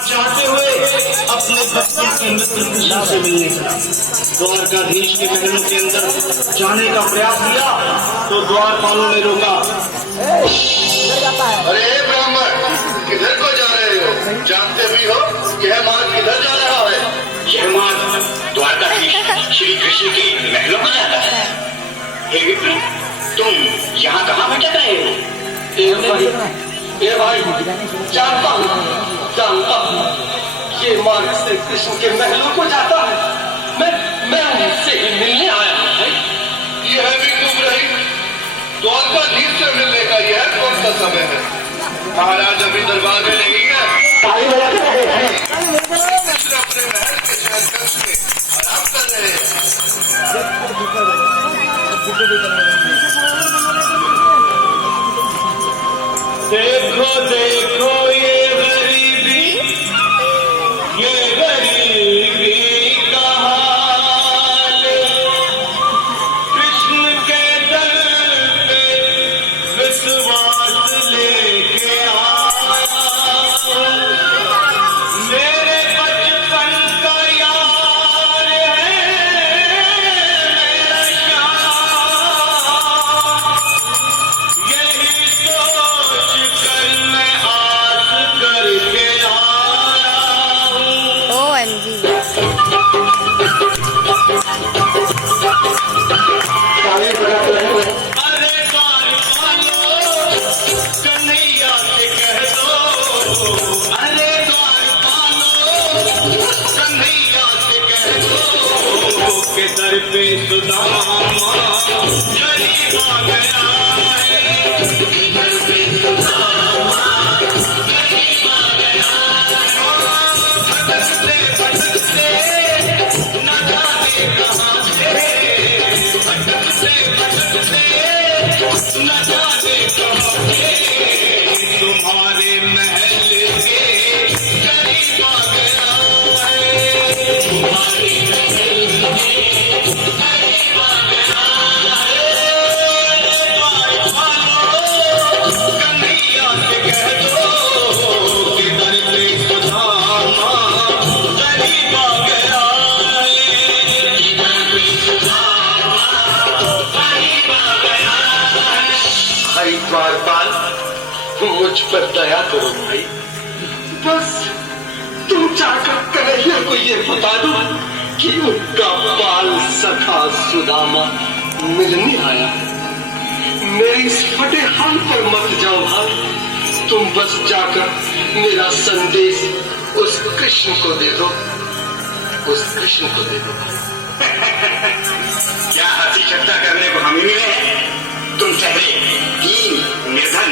चाहते हुए अपने बच्चे के मित्र कृष्ण से मिलने चला। द्वारकाधीश के महलों के अंदर जाने का प्रयास किया तो द्वारपालों ने रोका। अरे ब्राह्मण, किधर को जा रहे हो? जानते भी हो यह मार्ग किधर जा रहा है? यह मार्ग द्वारकाधीश श्री कृष्ण के महलों को जाता है। हे विप्र, तुम यहाँ कहाँ भटक रहे हो? ए भाई, जानता हूँ ये मार्ग से कृष्ण के महलों को जाता है। मैं उनसे ही मिलने आया हूँ। यह भी तुम रही द्वारकाधीश से मिलने का यह कौन सा समय है? महाराज अभी दरबार में नहीं है। अपने महल के शहर में आराम कर रहे हैं। देखो देखो ये गरीबी का हाल, कृष्ण के दर पे विश्वास लेके आया। मेरे बचपन का यार है मेरा श्याम, यही सोच कर मैं आस करके आया हूँ। OMG. अरे द्वारपालो, कन्हैया से कह दो। अरे द्वारपालो, कन्हैया से कह दो के दर पे सुदामा गरीब आ गया है। दर पे सुदामा गरीब आ गया है। भटकते भटकते न जाने कहाँ से, भटकते भटकते न जाने कहाँ से, तुम्हारे महल के करीब आ गया है। तुम्हारे महल के करीब आ गया है। द्वारपालो, कन्हैया से कह दो कि दर पे सुदामा गरीब आ गया है। दर पे सुदामा गरीब आ गया है। भाई द्वारपाल, मुझ पर दया करो भाई। बस तुम जाकर कन्हैया को ये बता दो कि उनका बाल सखा सुदामा मिलने आया है। मेरे इस फटे हाल पर मत जाओ भाई। तुम बस जाकर मेरा संदेश उस कृष्ण को दे दो। उस कृष्ण को दे दो। क्या हंसी चट्टा करने को हम ही मिले हैं? तुम चेहरे दीन निर्धन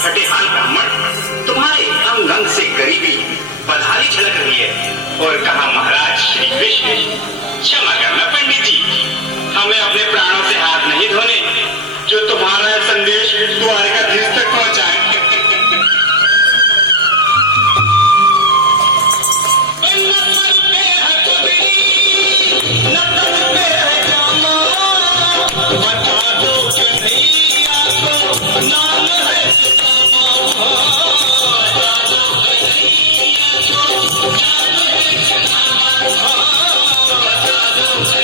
फटे हाल ब्राह्मण, तुम्हारे अंग अंग से गरीबी बधारी झलक रही है। और कहा महाराज श्री कृष्ण, क्षमा करना पंडित जी, हमें अपने प्राणों से हाथ नहीं धोने जो तुम्हारा संदेश द्वारकाधीश तक पहुंचाए। बता दो कन्हैया को नाम है सुदामा। बता दो कन्हैया को नाम है सुदामा। बता दो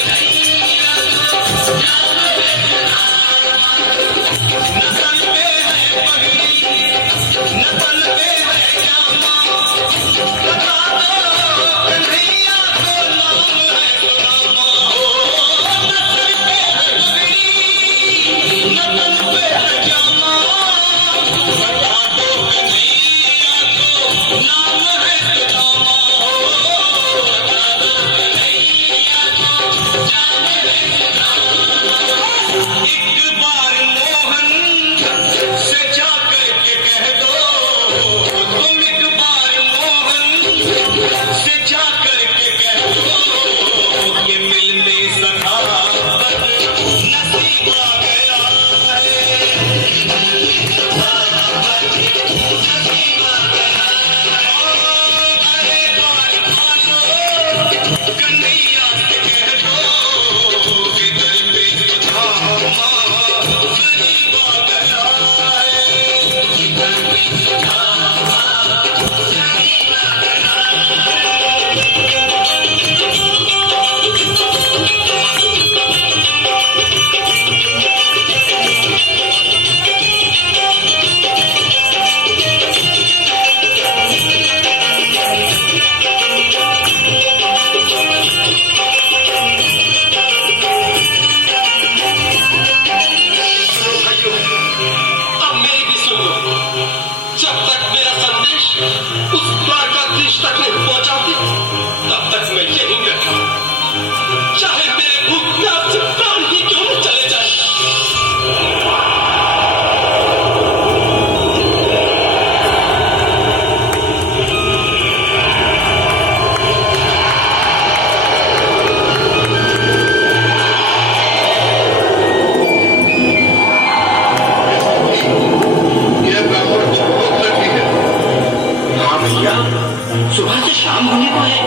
दोपहर से शाम होने को है,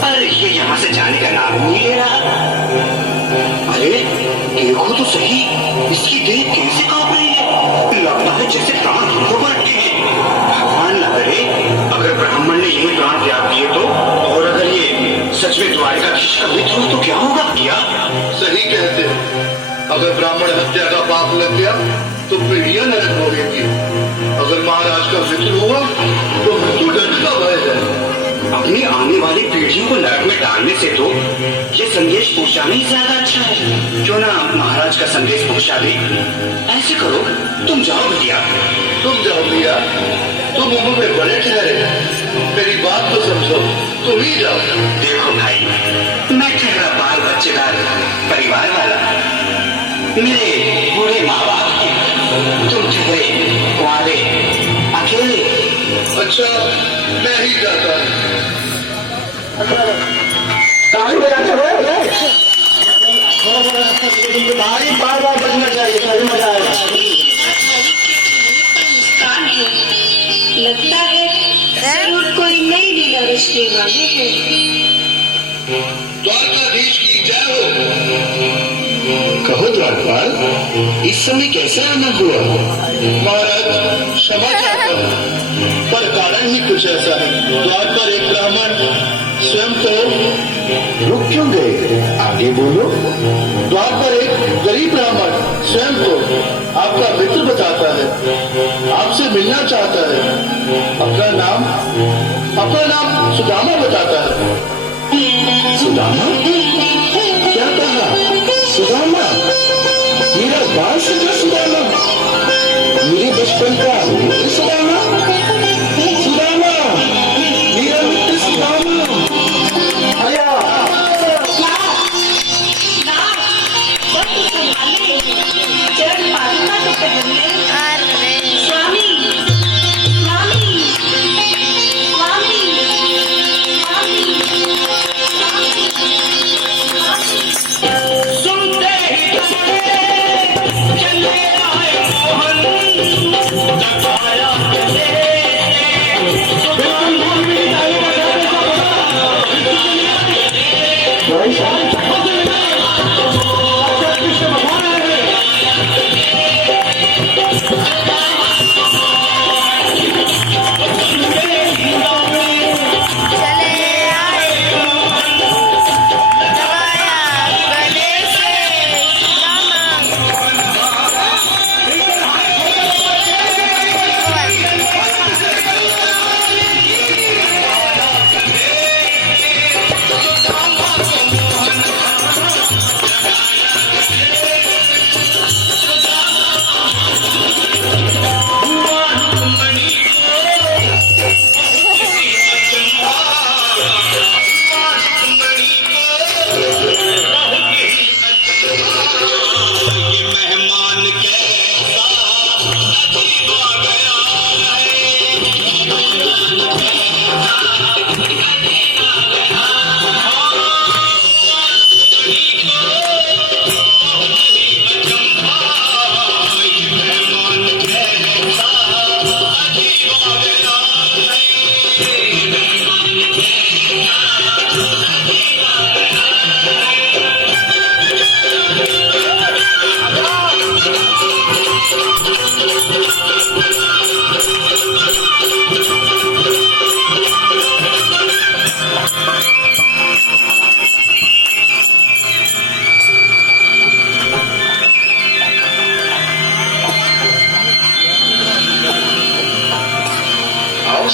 पर ये यहाँ से जाने का नाम नहीं ले रहा। अरे देखो तो सही, इसकी देह कैसे कांप रही है, लगता है जैसे प्राण हाथों पर अटके हैं। भगवान न करे अगर ब्राह्मण ने यूं प्राण त्याग दिए तो, और अगर ये सच में द्वारकाधीश का मित्र हो तो क्या होगा? क्या सही कहते हैं, अगर ब्राह्मण हत्या का पाप लग गया तो पीढ़ियां नरक भोगेंगी। अगर महाराज का मित्र हुआ तो मृत्यु दंड का भय है। अपनी आने वाली पीढ़ियों को नरक में डालने से तो ये संदेश पहुंचाना ही ज्यादा अच्छा है। क्यों ना महाराज का संदेश पहुंचा दे। ऐसे करो, तुम जाओ भैया। तुम जाओ भैया, तुम उम्र में बड़े ठहरे, मेरी बात तो समझो, तुम ही जाओ। देखो भाई, मैं ठहरा बाल बच्चेदार परिवार वाला, मेरे बूढ़े माँ बाप के, तुम ठहरे कुआरे अकेले। अच्छा, मैं ही जाता हूँ। बार बार बजना चाहिए, तभी मजा आएगा। मुस्कान है, लगता है जरूर कोई नई लीला रचने वाले हैं। द्वारकाधीश की जय हो। कहो द्वारपाल, इस समय कैसे आना हुआ? महाराज क्षमा चाहता हूँ, पर कारण ही कुछ ऐसा है। द्वार पर एक ब्राह्मण स्वयं तो रुक क्यों गए? आगे बोलो। द्वार पर एक गरीब ब्राह्मण स्वयं को आपका मित्र बताता है, आपसे मिलना चाहता है। अपना नाम सुदामा बताता है। सुदामा? क्या कहा? सुदामा? मेरा बाल सजा सुदामा? मेरे बचपन का मित्र सुदामा? सुदामा, मेरा मित्र सुदामा।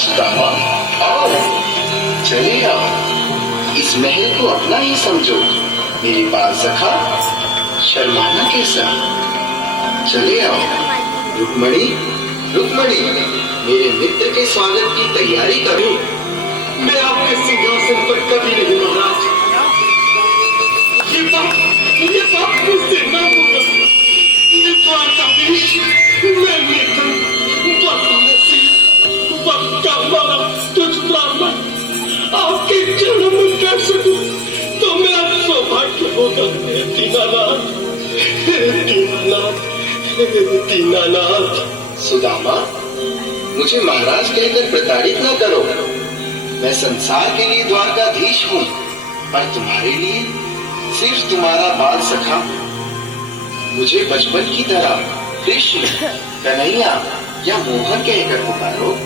सुदामा, आओ, चले आओ। इस महल को अपना ही समझो। मेरी बात सखा, शर्माना कैसा? चले आओ। रुक्मणी, रुक्मणी, मेरे मित्र के स्वागत की तैयारी करो। मैं आपके सिंहासन पर कभी नहीं महाराज। ये बात मुझसे न होगा। मैं निर्धन, पक्का मारा तुझ ब्राह्मण आपके चरणों में कर सकूं तो मेरा सौभाग्य होगा। दीनानाथ, दीनानाथ, दीनानाथ। सुदामा, मुझे महाराज कहकर प्रताड़ित न करो। मैं संसार के लिए द्वारकाधीश हूँ, पर तुम्हारे लिए सिर्फ तुम्हारा बाल सखा हूँ। मुझे बचपन की तरह कृष्ण, कन्हैया या मोहन कहकर पुकारो।